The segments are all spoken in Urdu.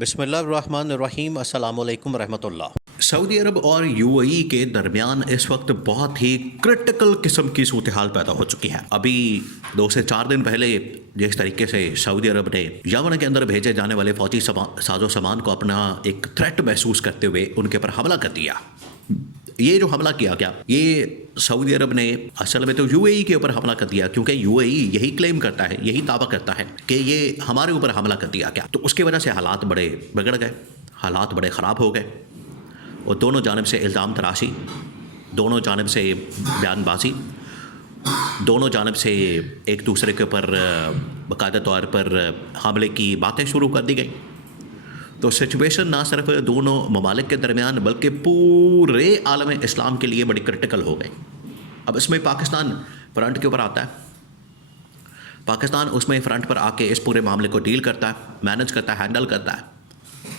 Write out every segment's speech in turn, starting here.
بسم اللہ الرحمن الرحیم، السلام علیکم ورحمۃ اللہ۔ سعودی عرب اور یو اے ای کے درمیان اس وقت بہت ہی کرٹیکل قسم کی صورتحال پیدا ہو چکی ہے۔ ابھی 2 سے 4 دن پہلے جس طریقے سے سعودی عرب نے یمن کے اندر بھیجے جانے والے فوجی ساز و سامان کو اپنا ایک تھریٹ محسوس کرتے ہوئے ان کے پر حملہ کر دیا۔ یہ جو حملہ کیا گیا، یہ سعودی عرب نے اصل میں تو یو اے ای کے اوپر حملہ کر دیا، کیونکہ یو اے ای یہی کلیم کرتا ہے، یہی دعویٰ کرتا ہے کہ یہ ہمارے اوپر حملہ کر دیا گیا۔ تو اس کی وجہ سے حالات بڑے بگڑ گئے، حالات بڑے خراب ہو گئے، اور دونوں جانب سے الزام تراشی، دونوں جانب سے بیان بازی، دونوں جانب سے ایک دوسرے کے اوپر باقاعدہ طور پر حملے کی باتیں شروع کر دی گئی۔ تو سچویشن نہ صرف دونوں ممالک کے درمیان بلکہ پورے عالم اسلام کے لیے بڑی کرٹیکل ہو گئی۔ اب اس میں پاکستان فرنٹ کے اوپر آتا ہے، پاکستان اس میں فرنٹ پر آ کے اس پورے معاملے کو ڈیل کرتا ہے، مینج کرتا ہے، ہینڈل کرتا ہے،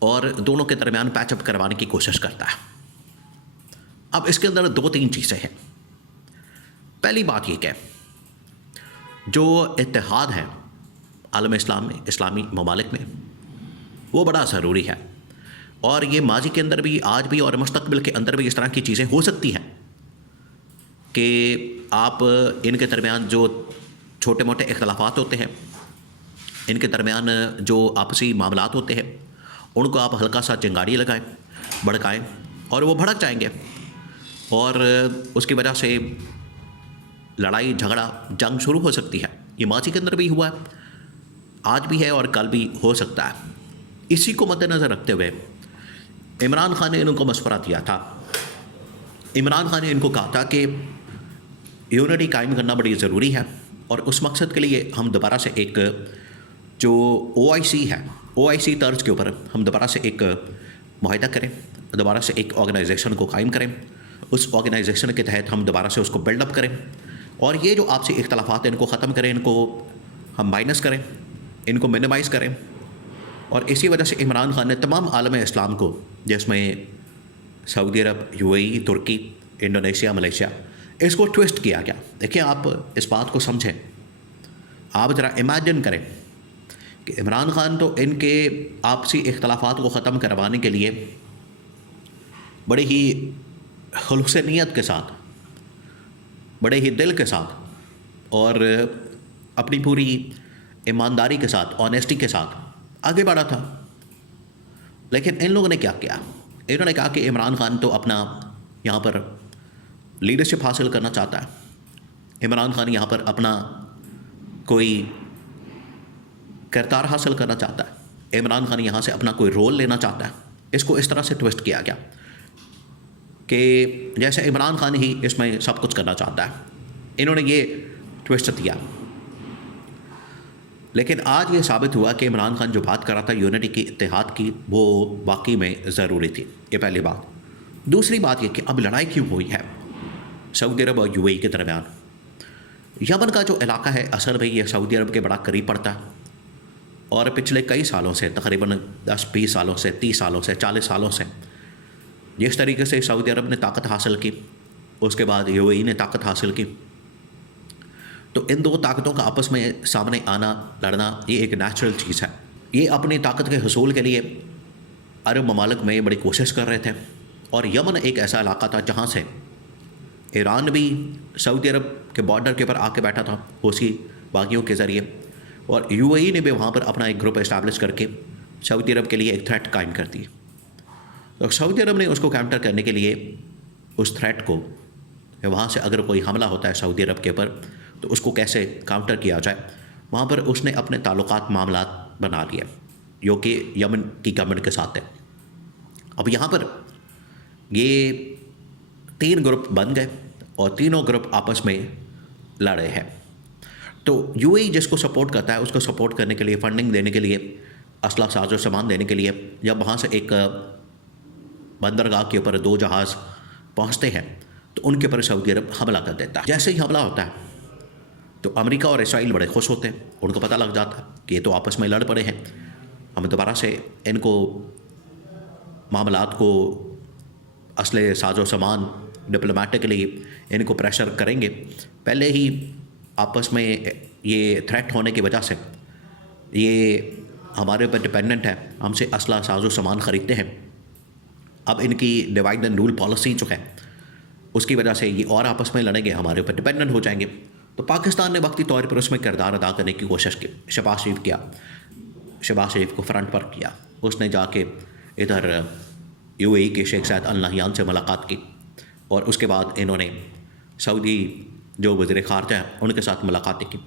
اور دونوں کے درمیان پیچ اپ کروانے کی کوشش کرتا ہے۔ اب اس کے اندر 2-3 چیزیں ہیں۔ پہلی بات یہ کہ جو اتحاد ہے عالم اسلام میں، اسلامی ممالک میں، وہ بڑا ضروری ہے، اور یہ ماضی کے اندر بھی، آج بھی، اور مستقبل کے اندر بھی اس طرح کی چیزیں ہو سکتی ہیں کہ آپ ان کے درمیان جو چھوٹے موٹے اختلافات ہوتے ہیں، ان کے درمیان جو آپسی معاملات ہوتے ہیں، ان کو آپ ہلکا سا چنگاڑی لگائیں، بھڑکائیں، اور وہ بھڑک جائیں گے، اور اس کی وجہ سے لڑائی جھگڑا جنگ شروع ہو سکتی ہے۔ یہ ماضی کے اندر بھی ہوا ہے، آج بھی ہے، اور کل بھی ہو سکتا ہے۔ اسی کو مد نظر رکھتے ہوئے عمران خان نے ان کو مشورہ دیا تھا۔ عمران خان نے ان کو کہا تھا کہ یونٹی قائم کرنا بڑی ضروری ہے، اور اس مقصد کے لیے ہم دوبارہ سے ایک جو او آئی سی ہے، او آئی سی طرز کے اوپر ہم دوبارہ سے ایک معاہدہ کریں، دوبارہ سے ایک آرگنائزیشن کو قائم کریں، اس آرگنائزیشن کے تحت ہم دوبارہ سے اس کو بلڈ اپ کریں، اور یہ جو آپسی اختلافات ہیں ان کو ختم کریں، ان کو ہم مائنس کریں، ان کو منیمائز کریں۔ اور اسی وجہ سے عمران خان نے تمام عالم اسلام کو، جس میں سعودی عرب، یو اے ای، ترکی، انڈونیشیا، ملیشیا، اس کو ٹویسٹ کیا گیا۔ دیکھیں، آپ اس بات کو سمجھیں، آپ ذرا امیجن کریں کہ عمران خان تو ان کے آپسی اختلافات کو ختم کروانے کے لیے بڑے ہی خلوص نیت کے ساتھ، بڑے ہی دل کے ساتھ، اور اپنی پوری ایمانداری کے ساتھ، آنیسٹی کے ساتھ آگے بڑھا تھا۔ لیکن ان لوگوں نے کیا کیا؟ انہوں نے کہا کہ عمران خان تو اپنا یہاں پر لیڈرشپ حاصل کرنا چاہتا ہے، عمران خان یہاں پر اپنا کوئی کردار حاصل کرنا چاہتا ہے، عمران خان یہاں سے اپنا کوئی رول لینا چاہتا ہے۔ اس کو اس طرح سے ٹویسٹ کیا گیا کہ جیسے عمران خان ہی اس میں سب کچھ کرنا چاہتا ہے، انہوں نے یہ ٹویسٹ دیا۔ لیکن آج یہ ثابت ہوا کہ عمران خان جو بات کر رہا تھا یونٹی کی، اتحاد کی، وہ واقعی میں ضروری تھی۔ یہ پہلی بات۔ دوسری بات یہ کہ اب لڑائی کیوں ہوئی ہے سعودی عرب اور یو اے ای کے درمیان؟ یمن کا جو علاقہ ہے، اصل میں یہ سعودی عرب کے بڑا قریب پڑتا ہے، اور پچھلے کئی سالوں سے، تقریباً 10-20 سالوں سے، 30 سالوں سے، 40 سالوں سے، جس طریقے سے سعودی عرب نے طاقت حاصل کی، اس کے بعد یو اے ای نے طاقت حاصل کی، تو ان 2 طاقتوں کا آپس میں سامنے آنا، لڑنا، یہ ایک نیچرل چیز ہے۔ یہ اپنی طاقت کے حصول کے لیے عرب ممالک میں بڑی کوشش کر رہے تھے، اور یمن ایک ایسا علاقہ تھا جہاں سے ایران بھی سعودی عرب کے بارڈر کے اوپر آ کے بیٹھا تھا حوثی باغیوں کے ذریعے، اور یو اے ای نے بھی وہاں پر اپنا ایک گروپ اسٹیبلش کر کے سعودی عرب کے لیے ایک تھریٹ قائم کر دی۔ تو سعودی عرب نے اس کو کاؤنٹر کرنے کے لیے اس تھریٹ کو، وہاں سے اگر کوئی حملہ ہوتا ہے سعودی عرب کے اوپر تو اس کو کیسے کاؤنٹر کیا جائے، وہاں پر اس نے اپنے تعلقات، معاملات بنا لیے، جو کہ یمن کی گورنمنٹ کے ساتھ ہے۔ اب یہاں پر یہ 3 گروپ بن گئے، اور تینوں گروپ آپس میں لڑے ہیں۔ تو یو اے ای جس کو سپورٹ کرتا ہے، اس کو سپورٹ کرنے کے لیے، فنڈنگ دینے کے لیے، اسلحہ ساز و سامان دینے کے لیے، جب وہاں سے ایک بندرگاہ کے اوپر 2 جہاز پہنچتے ہیں تو ان کے اوپر سعودی عرب حملہ کر دیتا ہے۔ جیسے ہی حملہ ہوتا ہے تو امریکہ اور اسرائیل بڑے خوش ہوتے ہیں، ان کو پتہ لگ جاتا ہے کہ یہ تو آپس میں لڑ پڑے ہیں، ہم دوبارہ سے ان کو معاملات کو، اسلحے ساز و سامان، ڈپلومیٹکلی ان کو پریشر کریں گے۔ پہلے ہی آپس میں یہ تھریٹ ہونے کی وجہ سے یہ ہمارے اوپر ڈپینڈنٹ ہے، ہم سے اسلحہ ساز و سامان خریدتے ہیں. اب ان کی ڈیوائڈ اینڈ رول پالیسی جو ہے اس کی وجہ سے یہ اور آپس میں لڑیں گے، ہمارے اوپر ڈپینڈنٹ ہو جائیں گے. تو پاکستان نے وقتی طور پر اس میں کردار ادا کرنے کی کوشش کی. شہباز شریف کو فرنٹ پر کیا. اس نے جا کے ادھر یو اے ای کے شیخ زاید ال نہیان سے ملاقات کی، اور اس کے بعد انہوں نے سعودی جو وزیر خارجہ ہیں ان کے ساتھ ملاقاتیں کی.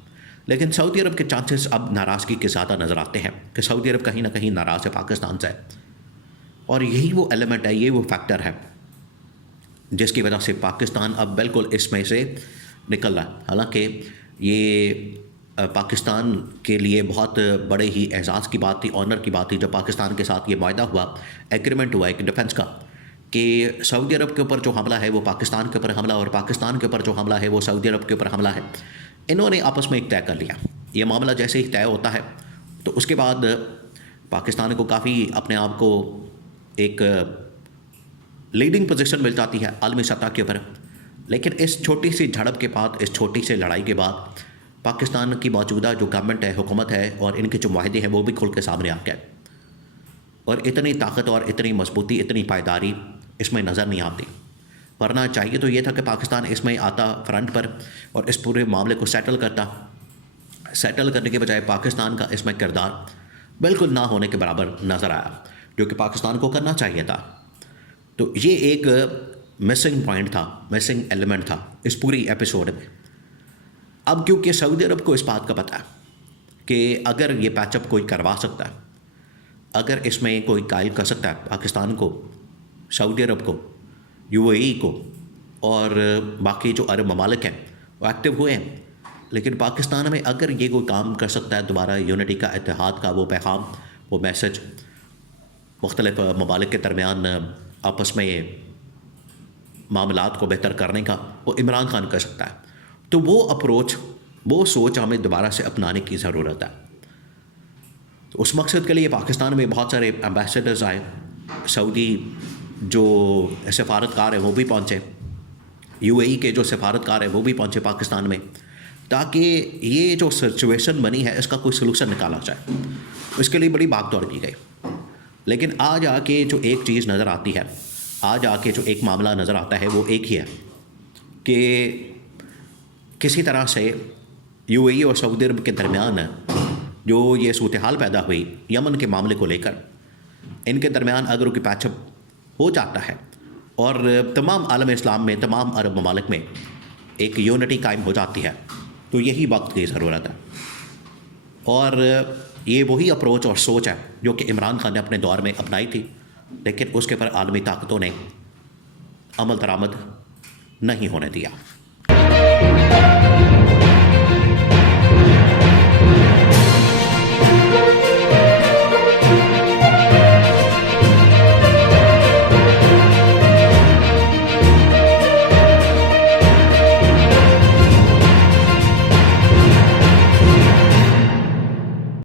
لیکن سعودی عرب کے چانسز اب ناراضگی کے زیادہ نظر آتے ہیں کہ سعودی عرب کہیں نہ کہیں ناراض ہے پاکستان سے، اور یہی وہ ایلیمنٹ ہے، یہ وہ فیکٹر ہے جس کی وجہ سے پاکستان اب بالکل اس میں سے نکل رہا ہے. حالانکہ یہ پاکستان کے لیے بہت بڑے ہی اعزاز کی بات تھی، آنر کی بات تھی جب پاکستان کے ساتھ یہ معاہدہ ہوا، ایگریمنٹ ہوا ایک ڈیفنس کا، کہ سعودی عرب کے اوپر جو حملہ ہے وہ پاکستان کے اوپر حملہ، اور پاکستان کے اوپر جو حملہ ہے وہ سعودی عرب کے اوپر حملہ ہے. انہوں نے آپس میں ایک طے کر لیا. یہ معاملہ جیسے ہی طے ہوتا ہے تو اس کے بعد پاکستان کو کافی اپنے آپ کو ایک لیڈنگ پوزیشن مل جاتی ہے عالمی سطح کے اوپر. لیکن اس چھوٹی سی جھڑپ کے بعد، اس چھوٹی سی لڑائی کے بعد پاکستان کی موجودہ جو گورنمنٹ ہے، حکومت ہے، اور ان کے جو معاہدے ہیں وہ بھی کھل کے سامنے آ گئے، اور اتنی طاقت اور اتنی مضبوطی، اتنی پائیداری اس میں نظر نہیں آتی. ورنہ چاہیے تو یہ تھا کہ پاکستان اس میں آتا فرنٹ پر اور اس پورے معاملے کو سیٹل کرتا. سیٹل کرنے کے بجائے پاکستان کا اس میں کردار بالکل نہ ہونے کے برابر نظر آیا، جو کہ پاکستان کو کرنا چاہیے تھا. تو یہ ایک مسنگ پوائنٹ تھا، مسنگ ایلیمنٹ تھا اس پوری ایپیسوڈ میں. اب کیونکہ سعودی عرب کو اس بات کا پتہ ہے کہ اگر یہ پیچ اپ کوئی کروا سکتا ہے، اگر اس میں کوئی قائل کر سکتا ہے پاکستان کو، سعودی عرب کو، یو اے ای کو، اور باقی جو عرب ممالک ہیں وہ ایکٹیو ہوئے ہیں. لیکن پاکستان میں اگر یہ کوئی کام کر سکتا ہے دوبارہ یونٹی کا، اتحاد کا وہ پیغام، وہ میسج مختلف ممالک کے درمیان آپس میں معاملات کو بہتر کرنے کا، وہ عمران خان کر سکتا ہے. تو وہ اپروچ، وہ سوچ ہمیں دوبارہ سے اپنانے کی ضرورت ہے. تو اس مقصد کے لیے پاکستان میں بہت سارے ایمبیسڈرز آئے، سعودی جو سفارتکار ہیں وہ بھی پہنچے، یو اے ای کے جو سفارتکار ہیں وہ بھی پہنچے پاکستان میں، تاکہ یہ جو سچویشن بنی ہے اس کا کوئی سلوشن نکالا جائے. اس کے لیے بڑی بھاگ دوڑ کی گئی. لیکن آج آ کے جو ایک چیز نظر آتی ہے، آج آ کے جو ایک معاملہ نظر آتا ہے وہ ایک ہی ہے کہ کسی طرح سے یو اے ای اور سعودی عرب کے درمیان جو یہ صورتحال پیدا ہوئی یمن کے معاملے کو لے کر، ان کے درمیان اگر کوئی پیچ اپ ہو جاتا ہے اور تمام عالم اسلام میں، تمام عرب ممالک میں ایک یونٹی قائم ہو جاتی ہے، تو یہی وقت کی ضرورت ہے. اور یہ وہی اپروچ اور سوچ ہے جو کہ عمران خان نے اپنے دور میں اپنائی تھی، لیکن اس کے پر عالمی طاقتوں نے عمل درآمد نہیں ہونے دیا.